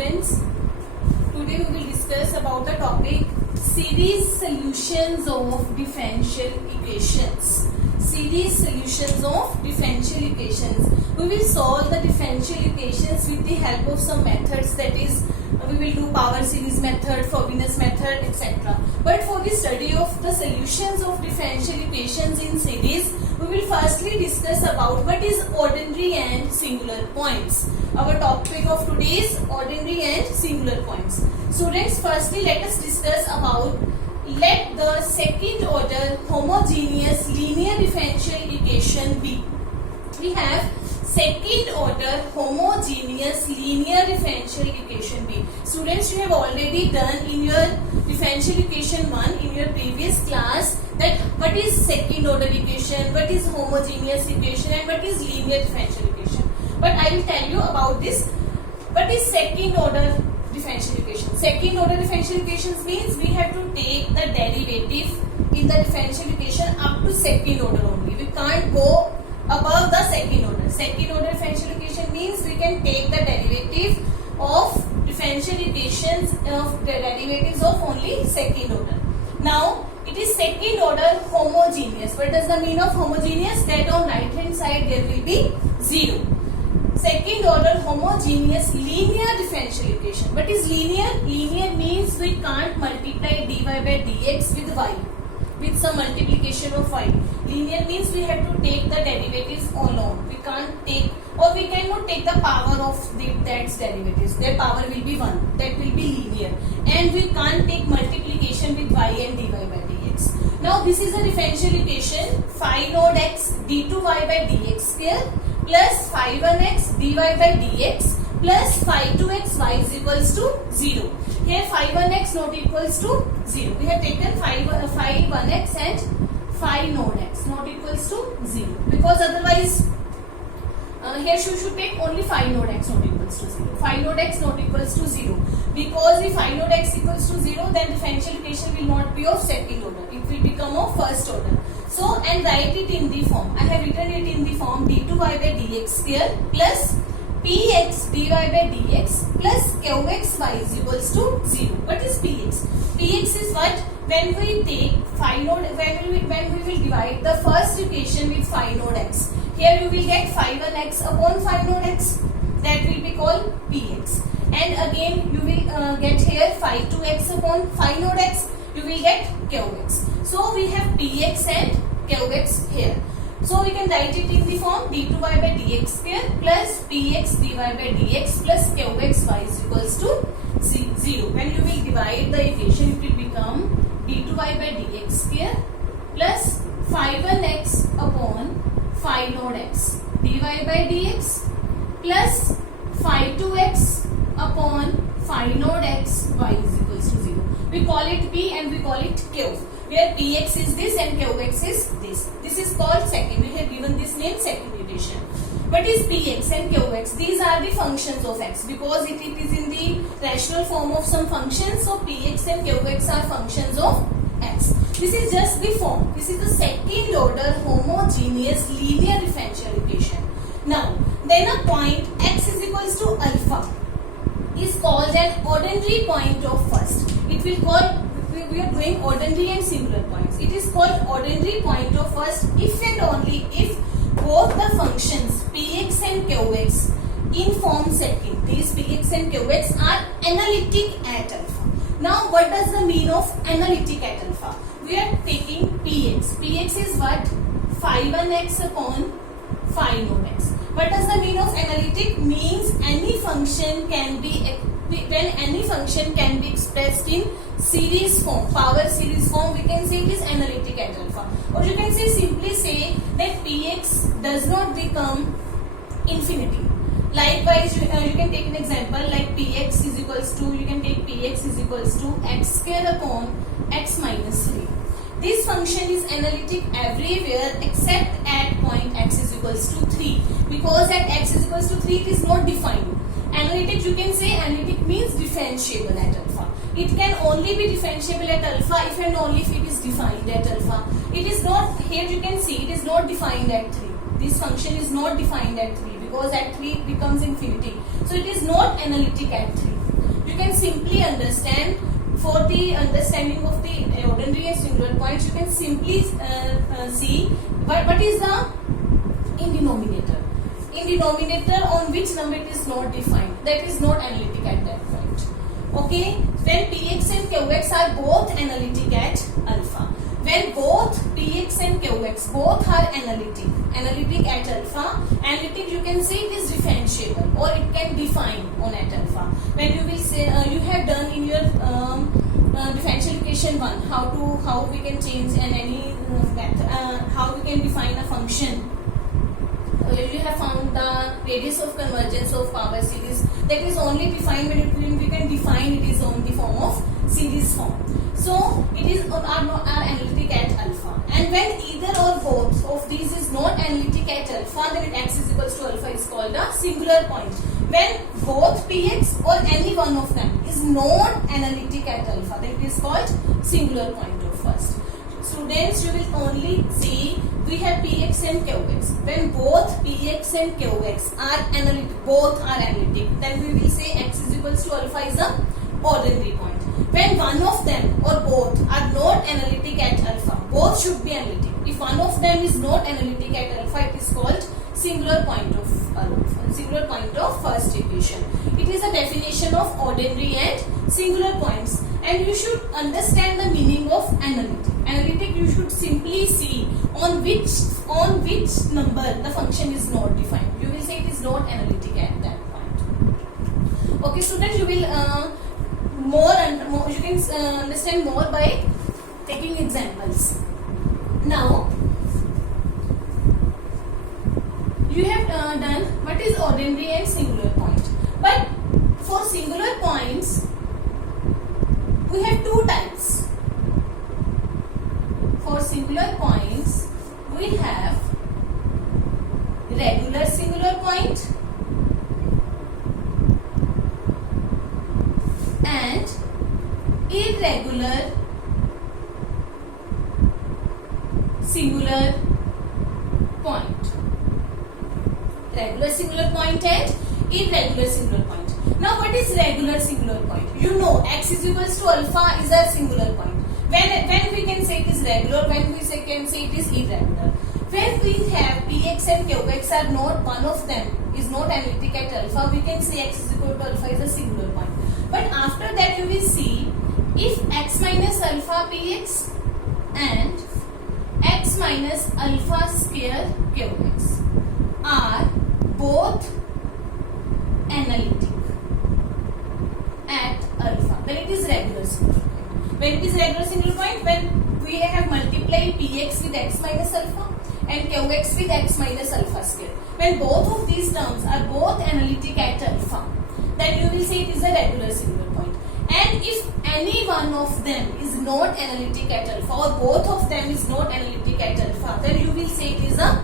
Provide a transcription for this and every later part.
students, today we will discuss about the topic series solutions of differential equations. Series solutions of differential equations. We will solve the differential equations with the help of some methods, that is we will do power series method, Frobenius method, etc. But for the study of the solutions of differential equations in series, we will firstly discuss about what is ordinary and singular points. Our topic of today is ordinary and singular points. Students, firstly let us discuss about let the second order homogeneous linear differential equation be. We have second order homogeneous linear differential equation be. Students, you have already done in your differential equation 1 in your previous class that what is second order equation, what is homogeneous equation and what is linear differential equation. But I will tell you about this. What is second order differential equation? Second order differential equations means we have to take the derivative in the differential equation up to second order only. We can't go above the second order. Second order differential equation means we can take the derivative of differential equations of the derivatives of only second order. Now it is second order homogeneous. What does the mean of homogeneous? That on right hand side there will be 0. Second order homogeneous linear differential equation. What is linear? Linear means we can't multiply dy by dx with y, with some multiplication of y. Linear means we have to take the derivatives alone. We can't take, or we cannot take the power of that derivatives. Their power will be 1. That will be linear. And we can't take multiplication with y and dy by dx. Now this is a differential equation. Phi node x d2y by dx square plus phi 1x dy by dx plus phi 2x y is equals to 0. Here phi 1x not equals to 0. We have taken phi 1x and phi node x not equals to 0. Because otherwise here you should take only phi node x not equals to 0. Phi node x not equals to 0. Because if phi node x equals to 0, then differential equation will not be of second order. It will become of first order. So, and write it in the form. I have written it in the form d2y by dx square plus px dy by dx plus qxy is equals to 0. What is px? Px is what? When we take phi node, when we will divide the first equation with phi node x. Here you will get phi 1x upon phi node x. That will be called px. And again you will get here phi 2x upon phi node x. You will get qx. So we have px and qx here. So we can write it in the form d2y by dx square plus px dy by dx plus qxy is equals to 0. When you will divide the equation, it will become d2y by dx square plus phi 1x upon phi node x dy by dx plus phi 2x upon phi node x y is equals to 0. We call it p and we call it q. Where px is this and qx is this. This is called second. We have given this name second iteration. What is px and qx? These are the functions of x because it is in the rational form of some functions. So px and qx are functions of x. This is just the form. This is the second order homogeneous linear differential equation. Now, then a point x is equals to alpha is called an ordinary point of first. It will call, we are doing ordinary and singular points. It is called ordinary point of first if and only if both the functions px and qx in form second. These px and qx are analytic at alpha. Now what does the mean of analytic at alpha? We are taking px. Px is what? Phi 1x upon phi node x. What does the mean of analytic? Means any function can be, when any function can be expressed in series form, power series form, we can say it is analytic at alpha. Or you can say simply say that px does not become infinity. Likewise, you can take an example like px is equals to, you can take px is equals to x square upon x minus 3. This function is analytic everywhere except at point x is equals to 3. Because at x is equals to 3 it is not defined. Analytic, you can say analytic means differentiable at alpha. It can only be differentiable at alpha if and only if it is defined at alpha. It is not, here you can see it is not defined at 3. This function is not defined at 3 because at 3 it becomes infinity. So it is not analytic at 3. can simply understand, for the understanding of the ordinary and singular points, you can simply see what is the in denominator. In denominator on which number it is not defined, that is not analytic at that point. Okay, when px and qx are both analytic at alpha, when both px and qx both are analytic at alpha, analytic you can say it is differentiable or it can define on at alpha. When you will say you have done in your differential equation 1 how we can change and any method, how we can define a function. You have found the radius of convergence of power series, that is only defined when we can define it is on the form of series form. So it is are analytic at alpha, and when either or both of these is not analytic at alpha, then x is equals to alpha is called a singular point. When both px or any one of them is not analytic at alpha, then it is called singular point of first. Students, you will only see we have px and qx. When both px and qx are analytic, both are analytic, then we will say x is equals to alpha is a ordinary point. When one of them or both are not analytic at alpha, both should be analytic. If one of them is not analytic at alpha, it is called singular point of alpha, singular point of first equation. It is a definition of ordinary and singular points, and you should understand the meaning of analytic. Analytic you should simply see on which number the function is not defined. You will say it is not analytic at that point. Okay, students, you will more you can understand more by taking examples. Now you have done what is ordinary and singular point, but for singular points we have two types. For singular points we have regular singular point and irregular singular point. Regular singular point and irregular singular point. Now what is regular singular point? You know x is equals to alpha is a singular point. When we can say it is regular, when we can say it is irregular. When we have px and qx are not, one of them is not analytic at alpha, we can say x is equal to alpha is a singular point. But after that you will see if x minus alpha px and x minus alpha square qx are both analytic at alpha, then it is regular singular point. When it is regular singular point, when we have multiplied px with x minus alpha and qx with x minus alpha square, when both of these terms are both analytic at alpha, then you will say it is a regular singular point. And if any one of them is not analytic at alpha or both of them is not analytic at alpha, then you will say it is a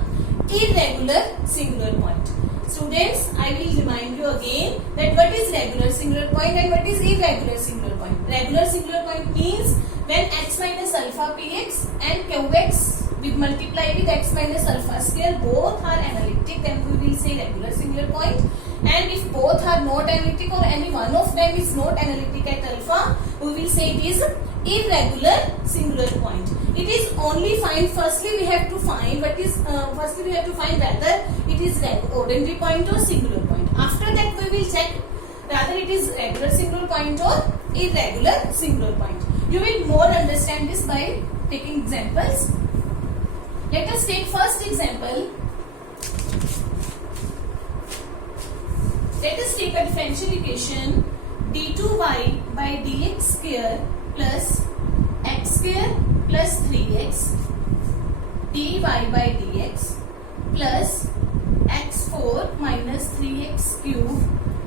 irregular singular point. Students, I will remind you again that what is regular singular point and what is irregular singular point. Regular singular point means when x minus alpha px and qx with multiply with x minus alpha square both are analytic, then we will say regular singular point. And if both are not analytic or any one of them is not analytic at alpha, we will say it is irregular singular point. It is only find, firstly we have to find what is firstly we have to find whether it is ordinary point or singular point. After that we will check whether it is regular singular point or irregular singular point. You will more understand this by taking examples. Let us take first example. Let us take a differential equation d2y by dx square plus x square plus 3x dy by dx plus x4 minus 3x cube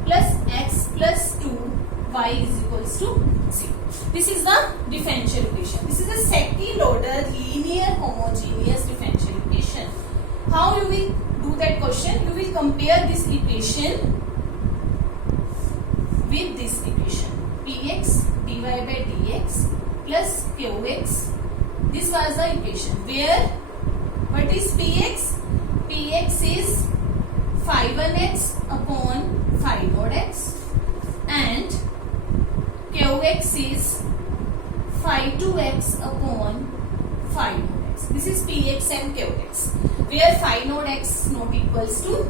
plus x plus 2y is equals to 0. This is the differential equation. This is a second order linear homogeneous differential equation. How you will do that question? You will compare this equation with this equation px dy by dx plus qx. This was the equation where what is px? Px is 5 1x upon 5 odd x and Qx is phi 2x upon phi naught x. This is Px and Qx, where phi naught x not equals to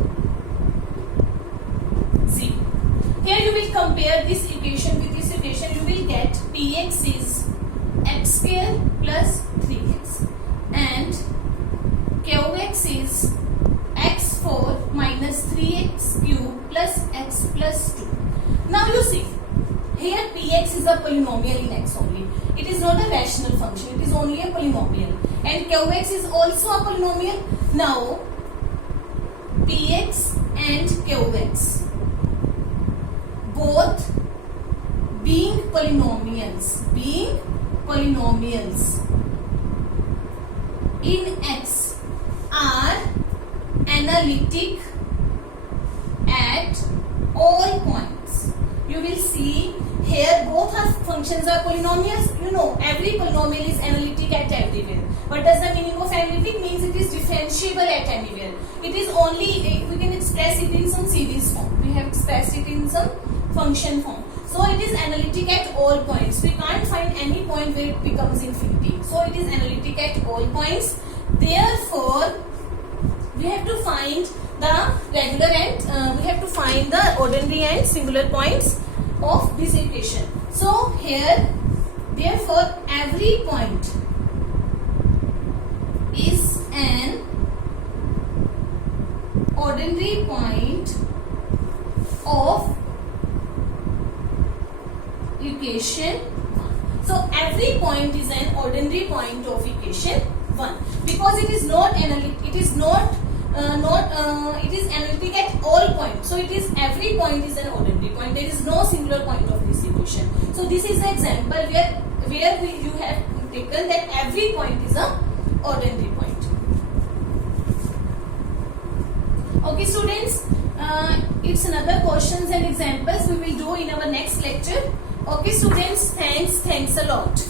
0. Here you will compare this equation with this equation. You will get Px is x square plus 3x and Qx is x4 minus 3x cube plus x plus 2. Now you see, here Px is a polynomial in x only. It is not a rational function. It is only a polynomial. And Qx is also a polynomial. Now, Px and Qx both being polynomials in x are analytic at all points. You will see here both are functions are polynomials. You know every polynomial is analytic at everywhere. What does the meaning of analytic? Means it is differentiable at anywhere. It is only, we can express it in some series form. We have expressed it in some function form. So it is analytic at all points. We can't find any point where it becomes infinity. So it is analytic at all points. Therefore, we have to find the regular and we have to find the ordinary and singular points of this equation. So here, therefore, every point is an ordinary point of equation 1. So every point is an ordinary point of equation 1 because it is not analytic. It is it is analytic at all points. So it is every point is an ordinary point. There is no singular point of this equation. So this is the example where you have taken that every point is a ordinary point. Okay, students. It's another questions and examples we will do in our next lecture. Okay, students. Thanks a lot.